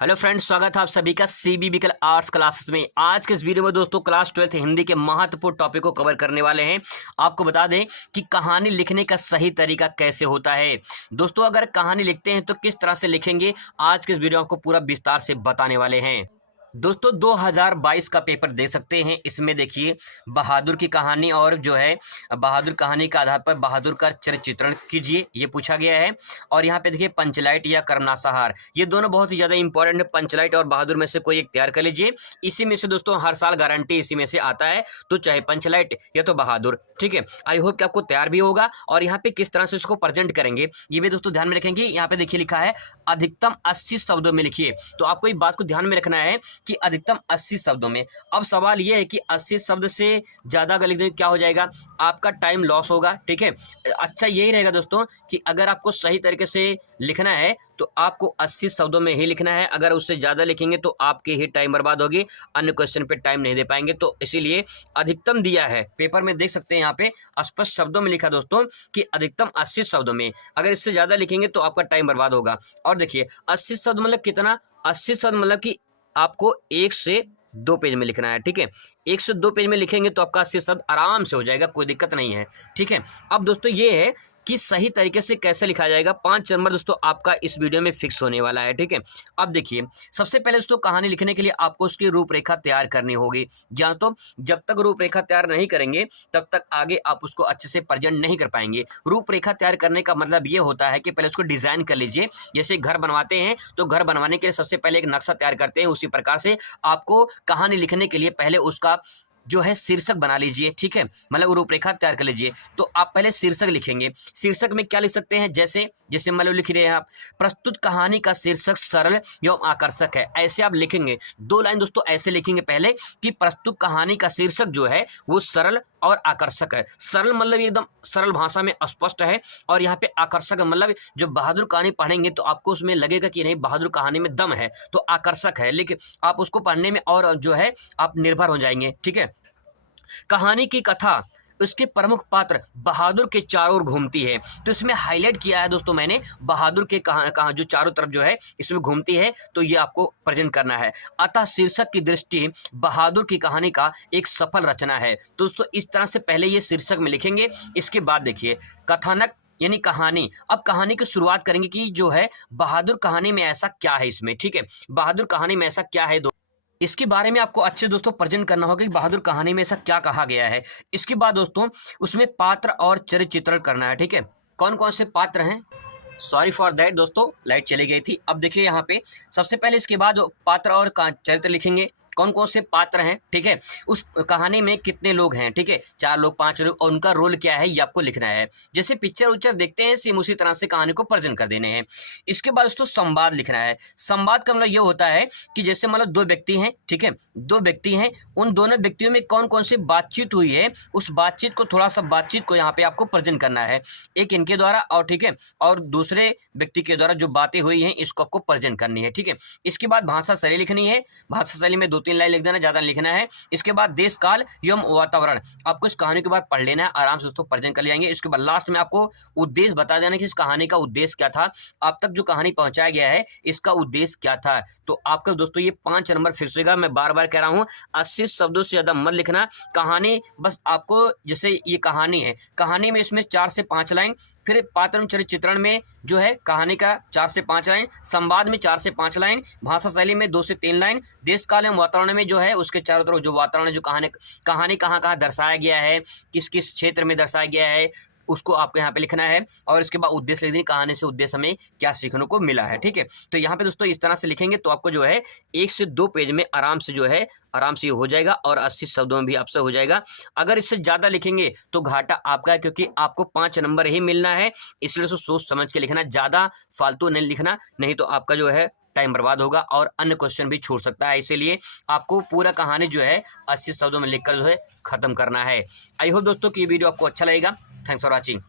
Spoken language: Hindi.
हेलो फ्रेंड्स, स्वागत है आप सभी का सीबीबीकल आर्ट्स क्लासेस में। आज के इस वीडियो में दोस्तों क्लास 12th हिंदी के महत्वपूर्ण टॉपिक को कवर करने वाले हैं। आपको बता दें कि कहानी लिखने का सही तरीका कैसे होता है। दोस्तों अगर कहानी लिखते हैं तो किस तरह से लिखेंगे, आज के इस वीडियो में आपको पूरा विस्तार से बताने वाले हैं। दोस्तों 2022 का पेपर दे सकते हैं। इसमें देखिए बहादुर की कहानी और जो है बहादुर कहानी के आधार पर बहादुर का चरित्र चित्रण कीजिए, ये पूछा गया है। और यहाँ पे देखिए पंचलाइट या कर्मनाशाहार, ये दोनों बहुत ही ज़्यादा इंपॉर्टेंट है। पंचलाइट और बहादुर में से कोई एक तैयार कर लीजिए। इसी में से दोस्तों हर साल गारंटी इसी में से आता है, तो चाहे पंचलाइट या तो बहादुर, ठीक है। आई होप कि आपको तैयार भी होगा। और यहाँ पे किस तरह से इसको प्रेजेंट करेंगे ये भी दोस्तों ध्यान में रखेंगे। यहाँ पे देखिए लिखा है अधिकतम 80 शब्दों में लिखिए, तो आपको इस बात को ध्यान में रखना है कि अधिकतम 80 शब्दों में। अब सवाल यह है कि 80 शब्द से ज़्यादा अगर लिख दें क्या हो जाएगा, आपका टाइम लॉस होगा, ठीक है। अच्छा यही रहेगा दोस्तों कि अगर आपको सही तरीके से लिखना है तो आपको 80 शब्दों में ही लिखना है। अगर उससे ज़्यादा लिखेंगे तो आपके ही टाइम बर्बाद होगी, अन्य क्वेश्चन पे टाइम नहीं दे पाएंगे। तो इसीलिए अधिकतम दिया है, पेपर में देख सकते हैं यहाँ पे स्पष्ट शब्दों में लिखा दोस्तों कि अधिकतम 80 शब्दों में। अगर इससे ज़्यादा लिखेंगे तो आपका टाइम बर्बाद होगा। और देखिए 80 शब्द मतलब कितना, 80 शब्द मतलब कि आपको 1 से 2 पेज में लिखना है, ठीक है। 1 से 2 पेज में लिखेंगे तो आपका 80 शब्द आराम से हो जाएगा, कोई दिक्कत नहीं है, ठीक है। अब दोस्तों ये है कि सही तरीके से कैसे लिखा जाएगा। 5 नंबर दोस्तों आपका इस वीडियो में फिक्स होने वाला है, ठीक है। अब देखिए सबसे पहले दोस्तों कहानी लिखने के लिए आपको उसकी रूपरेखा तैयार करनी होगी। या तो जब तक रूपरेखा तैयार नहीं करेंगे तब तक आगे आप उसको अच्छे से प्रेजेंट नहीं कर पाएंगे। रूपरेखा तैयार करने का मतलब ये होता है कि पहले उसको डिजाइन कर लीजिए। जैसे घर बनवाते हैं तो घर बनवाने के लिए सबसे पहले एक नक्शा तैयार करते हैं, उसी प्रकार से आपको कहानी लिखने के लिए पहले उसका जो है शीर्षक बना लीजिए, ठीक है। मतलब रूपरेखा तैयार कर लीजिए। तो आप पहले शीर्षक लिखेंगे। शीर्षक में क्या लिख सकते हैं, जैसे जैसे मतलब लिख रहे हैं आप, प्रस्तुत कहानी का शीर्षक सरल एवं आकर्षक है, ऐसे आप लिखेंगे। 2 लाइन दोस्तों ऐसे लिखेंगे पहले कि प्रस्तुत कहानी का शीर्षक जो है वो सरल और आकर्षक है। सरल मतलब एकदम सरल भाषा में स्पष्ट है, और यहाँ पे आकर्षक मतलब जो बहादुर कहानी पढ़ेंगे तो आपको उसमें लगेगा कि नहीं बहादुर कहानी में दम है, तो आकर्षक है। लेकिन आप उसको पढ़ने में और जो है आप निर्भर हो जाएंगे, ठीक है। कहानी की कथा, उसके प्रमुख पात्र बहादुर के चारों ओर घूमती है, तो इसमें हाईलाइट किया है दोस्तों मैंने बहादुर के कहा जो चारों तरफ जो है इसमें घूमती है, तो ये आपको प्रेजेंट करना है। अतः शीर्षक की दृष्टि बहादुर की कहानी का एक सफल रचना है। दोस्तों इस तरह से पहले ये शीर्षक में लिखेंगे। इसके बाद देखिए कथानक यानी कहानी। अब कहानी की शुरुआत करेंगे कि जो है बहादुर कहानी में ऐसा क्या है इसमें, ठीक है। बहादुर कहानी में ऐसा क्या है, इसके बारे में आपको अच्छे दोस्तों प्रेजेंट करना होगा कि बहादुर कहानी में ऐसा क्या कहा गया है। इसके बाद दोस्तों उसमें पात्र और चरित्र चित्रण करना है, ठीक है। कौन कौन से पात्र हैं, सॉरी फॉर दैट दोस्तों लाइट चली गई थी। अब देखिए यहाँ पे सबसे पहले इसके बाद पात्र और चरित्र लिखेंगे, कौन कौन से पात्र हैं, ठीक है। उस कहानी में कितने लोग हैं, ठीक है, 4 लोग 5 लोग, और उनका रोल क्या है ये आपको लिखना है। जैसे पिक्चर उच्चर देखते हैं सेम उसी तरह से कहानी को प्रेजेंट कर देने हैं। इसके बाद दोस्तों संवाद लिखना है। संवाद का मतलब ये होता है कि जैसे मतलब 2 व्यक्ति हैं, ठीक है, 2 व्यक्ति हैं, उन दोनों व्यक्तियों में कौन कौन सी बातचीत हुई है, उस बातचीत को थोड़ा सा बातचीत को यहाँ पे आपको प्रेजेंट करना है, एक इनके द्वारा और, ठीक है, और दूसरे व्यक्ति के द्वारा जो बातें हुई हैं इसको आपको प्रेजेंट करनी है, ठीक है। इसके बाद भाषा शैली लिखनी है। भाषा शैली में 2-3 लाइन लिख देना, ज़्यादा लिखना है। इसके बाद देश काल एवं वातावरण, आपको इस कहानी के बाद पढ़ लेना है, आराम से दोस्तों प्रेजेंट कर जाएंगे। इसके बाद लास्ट में आपको उद्देश्य बता देना कि इस कहानी का उद्देश्य क्या था, आप तक जो कहानी पहुंचाया गया है इसका उद्देश्य क्या था। तो आपका दोस्तों ये 5 नंबर फिक्स होगा। मैं बार बार कह रहा हूँ 80 शब्दों से ज़्यादा मत लिखना। कहानी बस आपको, जैसे ये कहानी है, कहानी में इसमें 4 से 5 लाइन, फिर पात्र चरित्र चित्रण में जो है कहानी का 4 से 5 लाइन, संवाद में 4 से 5 लाइन, भाषा शैली में 2 से 3 लाइन, देश काल एवं वातावरण में जो है उसके चारों तरफ जो वातावरण, जो कहानी कहाँ कहाँ दर्शाया गया है, किस किस क्षेत्र में दर्शाया गया है, उसको आपको यहाँ पे लिखना है। और इसके बाद उद्देश्य लिख देंगे, कहानी से उद्देश्य हमें क्या सीखने को मिला है, ठीक है। तो यहाँ पे दोस्तों इस तरह से लिखेंगे तो आपको जो है 1 से 2 पेज में आराम से जो है आराम से हो जाएगा, और 80 शब्दों में भी आपसे हो जाएगा। अगर इससे ज़्यादा लिखेंगे तो घाटा आपका है, क्योंकि आपको 5 नंबर ही मिलना है। इसलिए सोच समझ के लिखना, ज़्यादा फालतू नहीं लिखना, नहीं तो आपका जो है टाइम बर्बाद होगा और अन्य क्वेश्चन भी छूट सकता है। इसीलिए आपको पूरा कहानी जो है 80 शब्दों में लिखकर जो है खत्म करना है। आई होप दोस्तों कि ये वीडियो आपको अच्छा लगेगा। Thanks for watching.